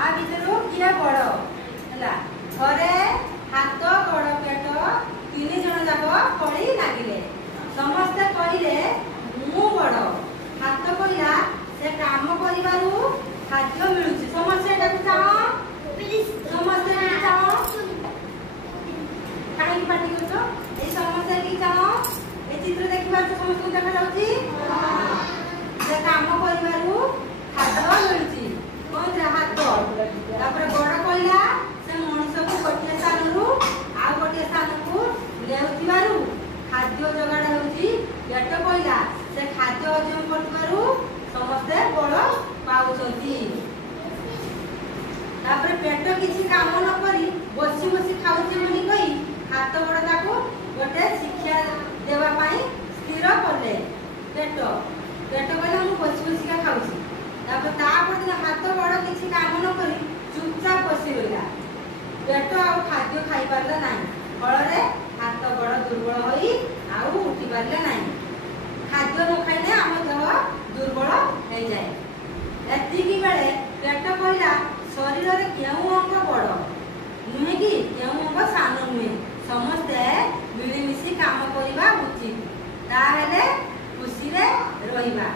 आ भितरु किए बड़ है घरे हाथ गोड़ पेट तीन जन जाक कली लगिले समस्ते कहले मु बड़ हाथ कहला से काम करिबारु खाद्य मिलुची समस्ते चाह समस्ते चाह कहीं पार्टी कर समस्या की चाह ए चित्र देखा समस्त देखा जाऊँगी से काम करिबारु खाद्य मिलुची कौन से हाथ तापर गोड़ कहला से मनुष्य को गोटे स्थान रु आ गोटे स्थान को लेउथिबारु खाद्य जगाड़ होउची पेट कहला से खाद्य हजम करथिबारु समस्ते बल पाउछंती तापर पेट किसी काम न करी बसी बसी खाउची बोली कही हाथ गोड़ ताको गोटे शिक्षा देवा पाई स्थिर करले पेट पेट कहला मु बसी बसी का खाउची तापर तापर दिन हाथ गोड़ किसी काम न करी चुपचाप बसी रहिला पेट आ खाद्य खाई पारला नाही फल हाथ गोड़ दुर्बल होई आउ उठी पारले नाही खाद्य न खाइले आम देह दुर्बल हो जाए एतिकी बेले पेट कहला शरीर रे केउ अंग बड़ नुहे कि केउ अंग सान नुहे समस्ते मिलीमिशी काम करवा उचित ताहेले खुशी रे रहिबा।